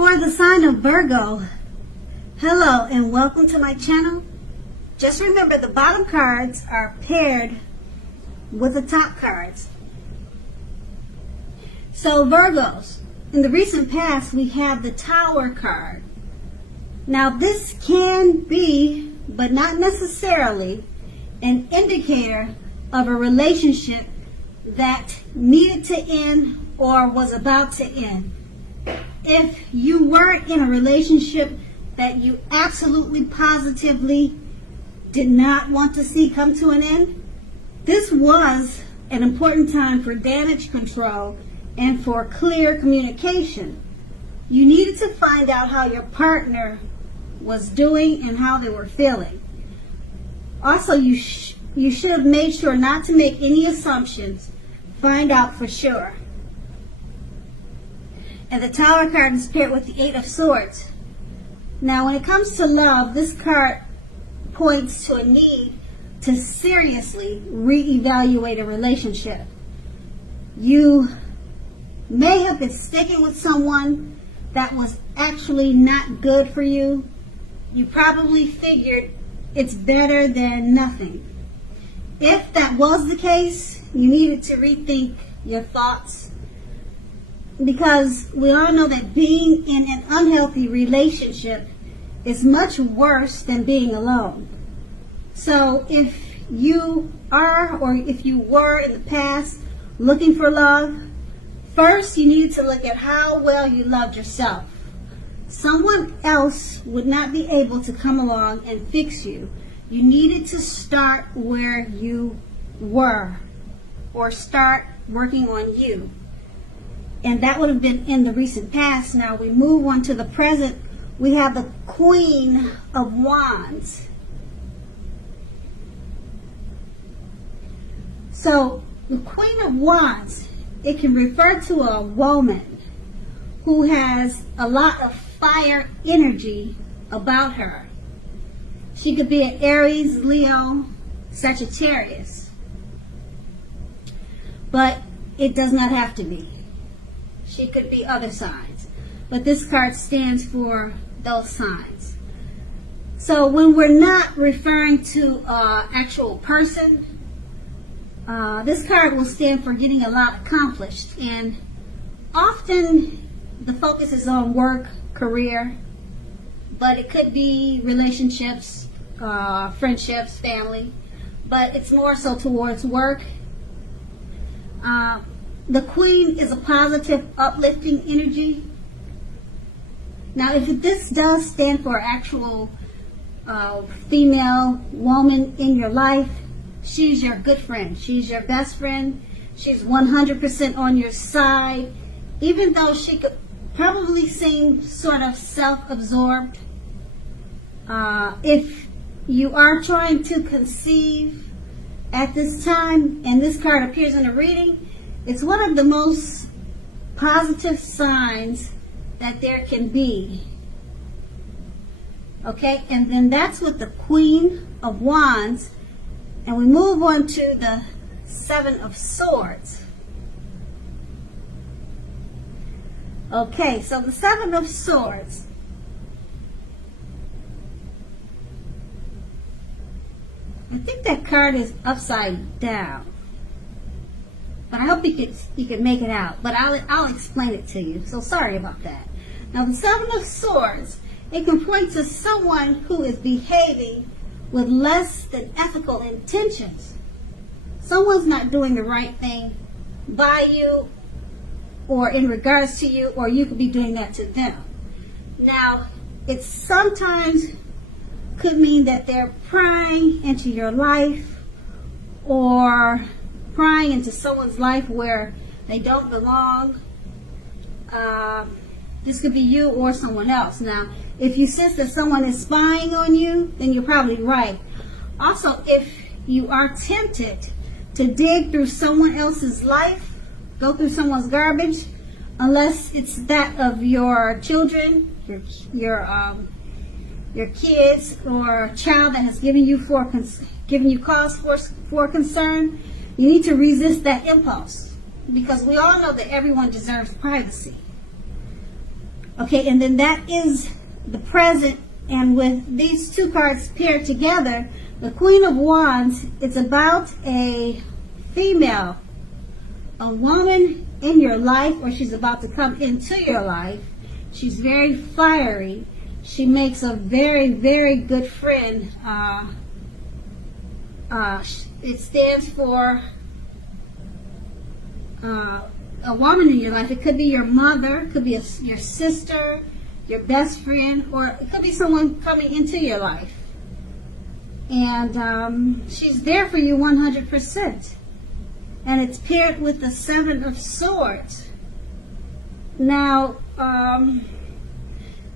For the sign of Virgo, hello and welcome to my channel. Just remember the bottom cards are paired with the top cards. So Virgos, in the recent past we have the Tower card. Now this can be, but not necessarily, an indicator of a relationship that needed to end or was about to end. If you were in a relationship that you absolutely positively did not want to see come to an end, this was an important time for damage control and for clear communication. You needed to find out how your partner was doing and how they were feeling. Also, you should have made sure not to make any assumptions. Find out for sure. And the Tower card is paired with the Eight of Swords. Now, when it comes to love, this card points to a need to seriously reevaluate a relationship. You may have been sticking with someone that was actually not good for you. You probably figured it's better than nothing. If that was the case, you needed to rethink your thoughts, because we all know that being in an unhealthy relationship is much worse than being alone. So if you are, or if you were in the past looking for love, first you need to look at how well you loved yourself. Someone else would not be able to come along and fix you. You needed to start where you were, or start working on you. And that would have been in the recent past. Now we move on to the present. We have the Queen of Wands. So the Queen of Wands, it can refer to a woman who has a lot of fire energy about her. She could be an Aries, Leo, Sagittarius. But it does not have to be. She could be other signs. But this card stands for those signs. So when we're not referring to an actual person, this card will stand for getting a lot accomplished. And often the focus is on work, career, but it could be relationships, friendships, family, but it's more so towards work. The Queen is a positive, uplifting energy. Now, if this does stand for actual female woman in your life, she's your good friend. She's your best friend. She's 100% on your side, even though she could probably seem sort of self-absorbed. If you are trying to conceive at this time, and this card appears in a reading, it's one of the most positive signs that there can be. Okay, and then that's with the Queen of Wands. And we move on to the Seven of Swords. Okay, so the Seven of Swords. I think that card is upside down. But I hope you can make it out. But I'll explain it to you. So sorry about that. Now the Seven of Swords, it can point to someone who is behaving with less than ethical intentions. Someone's not doing the right thing by you or in regards to you, or you could be doing that to them. Now, it sometimes could mean that they're prying into your life, or prying into someone's life where they don't belong. This could be you or someone else. Now, if you sense that someone is spying on you, then you're probably right. Also, if you are tempted to dig through someone else's life, go through someone's garbage, unless it's that of your children, your kids, or a child that has given you cause for concern, you need to resist that impulse, because we all know that everyone deserves privacy. Okay, and then that is the present. And with these two cards paired together, the Queen of Wands, it's about a female, a woman in your life, or she's about to come into your life. She's very fiery. She makes a very, very good friend. It stands for a woman in your life. It could be your mother, it could be your sister, your best friend, or it could be someone coming into your life. And she's there for you 100%. And it's paired with the Seven of Swords. Now,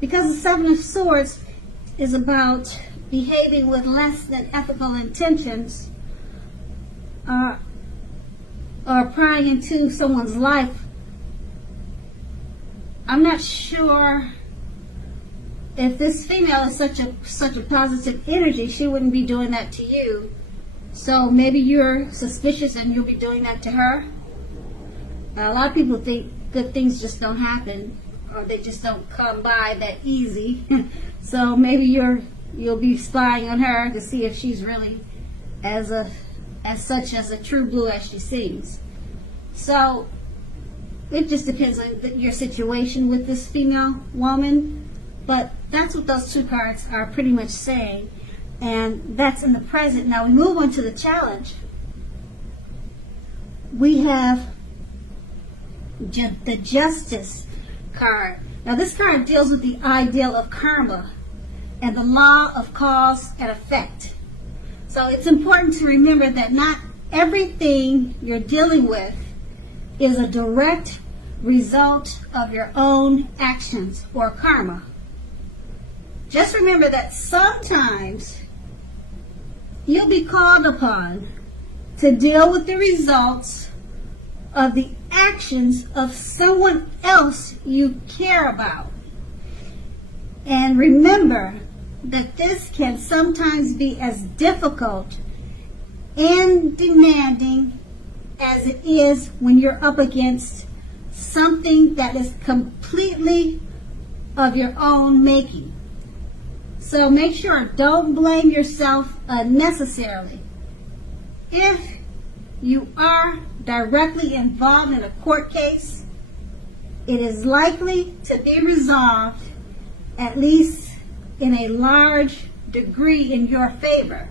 because the Seven of Swords is about behaving with less than ethical intentions, or prying into someone's life, I'm not sure if this female is such a positive energy, she wouldn't be doing that to you. So maybe you're suspicious and you'll be doing that to her. Now, a lot of people think good things just don't happen, or they just don't come by that easy. So maybe you'll be spying on her to see if she's really as such as a true blue as she seems. So it just depends on your situation with this female woman. But that's what those two cards are pretty much saying. And that's in the present. Now we move on to the challenge. We have the Justice card. Now this card deals with the ideal of karma and the law of cause and effect. So it's important to remember that not everything you're dealing with is a direct result of your own actions or karma. Just remember that sometimes you'll be called upon to deal with the results of the actions of someone else you care about. And remember that this can sometimes be as difficult and demanding as it is when you're up against something that is completely of your own making. So make sure, don't blame yourself unnecessarily. If you are directly involved in a court case, it is likely to be resolved, at least in a large degree, in your favor.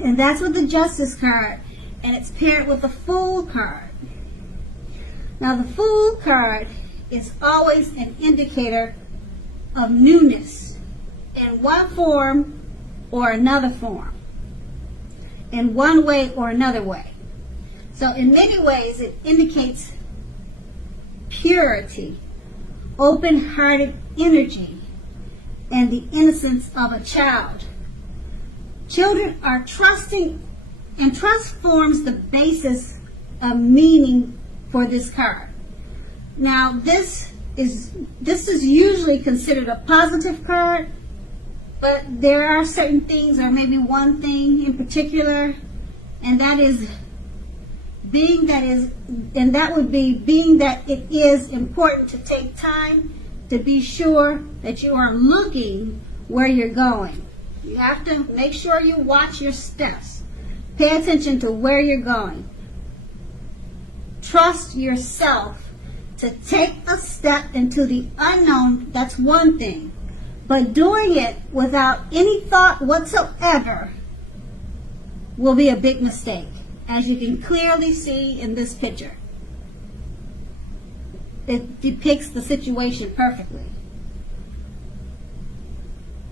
And that's with the Justice card, and it's paired with the Fool card. Now the Fool card is always an indicator of newness in one form or another form, in one way or another way. So in many ways it indicates purity, open-hearted energy, and the innocence of a child. Children are trusting, and trust forms the basis of meaning for this card. Now this is usually considered a positive card, but there are certain things, or maybe one thing in particular, and that would be being that it is important to take time to be sure that you are looking where you're going. You have to make sure you watch your steps. Pay attention to where you're going. Trust yourself to take a step into the unknown. That's one thing. But doing it without any thought whatsoever will be a big mistake, as you can clearly see in this picture. It depicts the situation perfectly.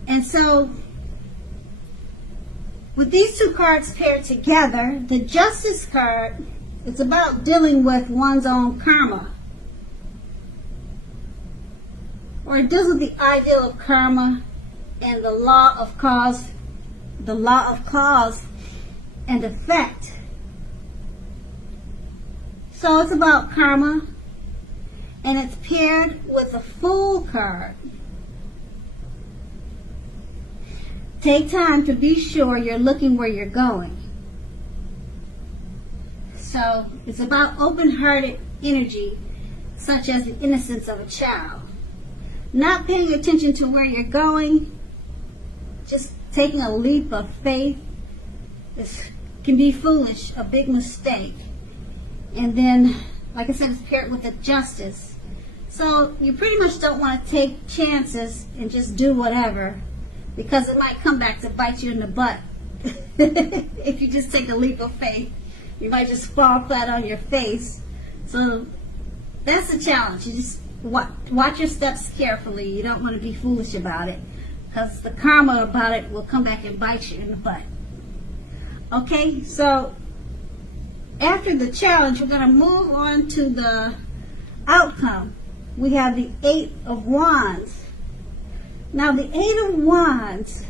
And so, with these two cards paired together, the Justice card, it's about dealing with one's own karma. Or it deals with the ideal of karma and the law of cause and effect. So it's about karma, and it's paired with the Fool card. Take time to be sure you're looking where you're going. So it's about open-hearted energy. such as the innocence of a child. Not paying attention to where you're going, just taking a leap of faith, can be foolish, a big mistake. And then, like I said, it's paired with the justice. So you pretty much don't want to take chances and just do whatever, because it might come back to bite you in the butt. If you just take a leap of faith, you might just fall flat on your face. So that's the challenge. You just watch your steps carefully. You don't want to be foolish about it, because the karma about it will come back and bite you in the butt. Okay, so after the challenge, we're going to move on to the outcome. We have the Eight of Wands. Now, the Eight of Wands,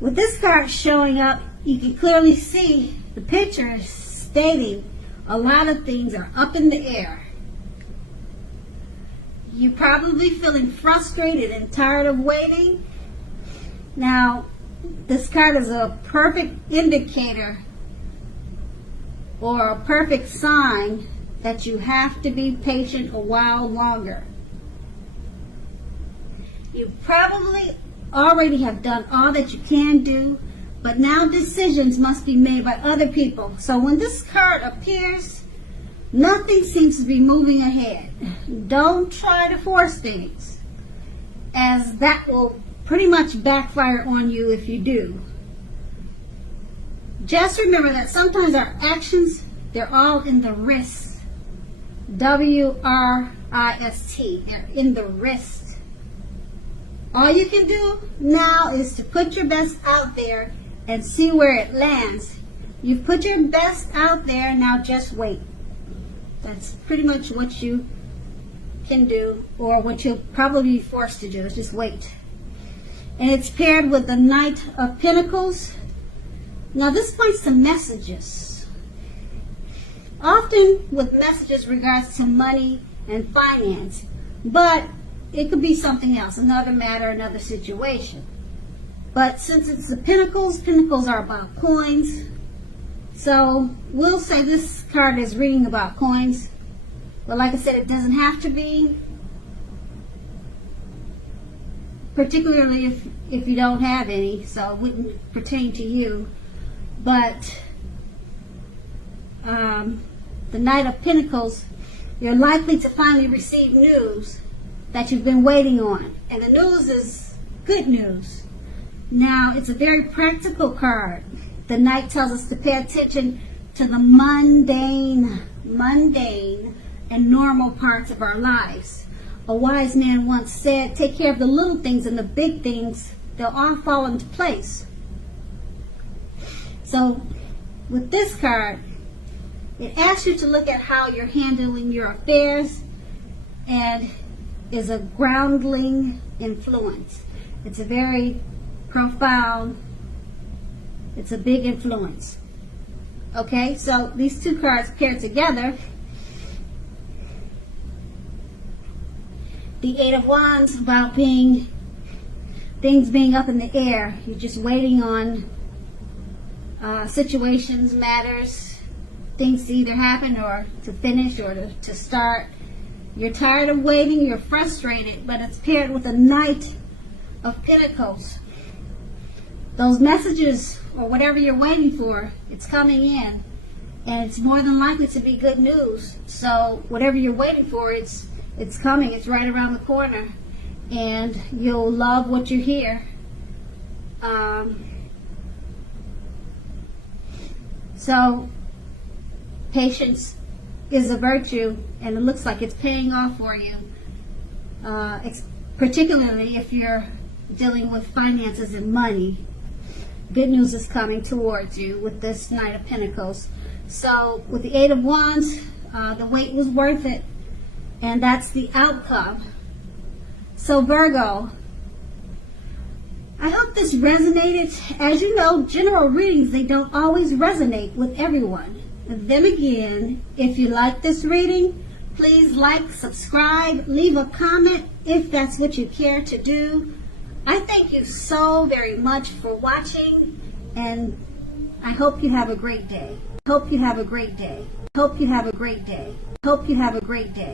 with this card showing up, you can clearly see the picture is stating a lot of things are up in the air. You're probably feeling frustrated and tired of waiting. Now, this card is a perfect indicator or a perfect sign that you have to be patient a while longer. You probably already have done all that you can do, but now decisions must be made by other people. So when this card appears, nothing seems to be moving ahead. Don't try to force things, as that will pretty much backfire on you if you do. Just remember that sometimes our actions, they're all in the wrist. W-R-I-S-T. They're in the wrist. All you can do now is to put your best out there and see where it lands. You've put your best out there, now just wait. That's pretty much what you can do, or what you'll probably be forced to do, is just wait. And it's paired with the Knight of Pentacles. Now this points to messages. Often with messages regards to money and finance, but it could be something else, another matter, another situation. But since it's the Pentacles, Pentacles are about coins. So we'll say this card is reading about coins. But like I said, it doesn't have to be, particularly if you don't have any, so it wouldn't pertain to you. But the Knight of Pentacles, you're likely to finally receive news that you've been waiting on. And the news is good news. Now, it's a very practical card. The Knight tells us to pay attention to the mundane and normal parts of our lives. A wise man once said, take care of the little things and the big things, they'll all fall into place. So, with this card, it asks you to look at how you're handling your affairs, and is a groundling influence. It's a very profound, it's a big influence. Okay, so these two cards paired together, the Eight of Wands, about things being up in the air. You're just waiting on situations, matters, things to either happen or to finish or to start. You're tired of waiting, you're frustrated, but it's paired with a Knight of Pentacles. Those messages or whatever you're waiting for, it's coming in, and it's more than likely to be good news. So whatever you're waiting for, it's coming, it's right around the corner, and you'll love what you hear. So patience is a virtue, and it looks like it's paying off for you, particularly if you're dealing with finances and money. Good news is coming towards you with this Knight of Pentacles. So with the Eight of Wands, the wait was worth it, and that's the outcome. So Virgo, I hope this resonated. As you know, general readings, they don't always resonate with everyone. Then again, if you like this reading, please like, subscribe, leave a comment if that's what you care to do. I thank you so very much for watching, and I hope you have a great day. Hope you have a great day. Hope you have a great day. Hope you have a great day.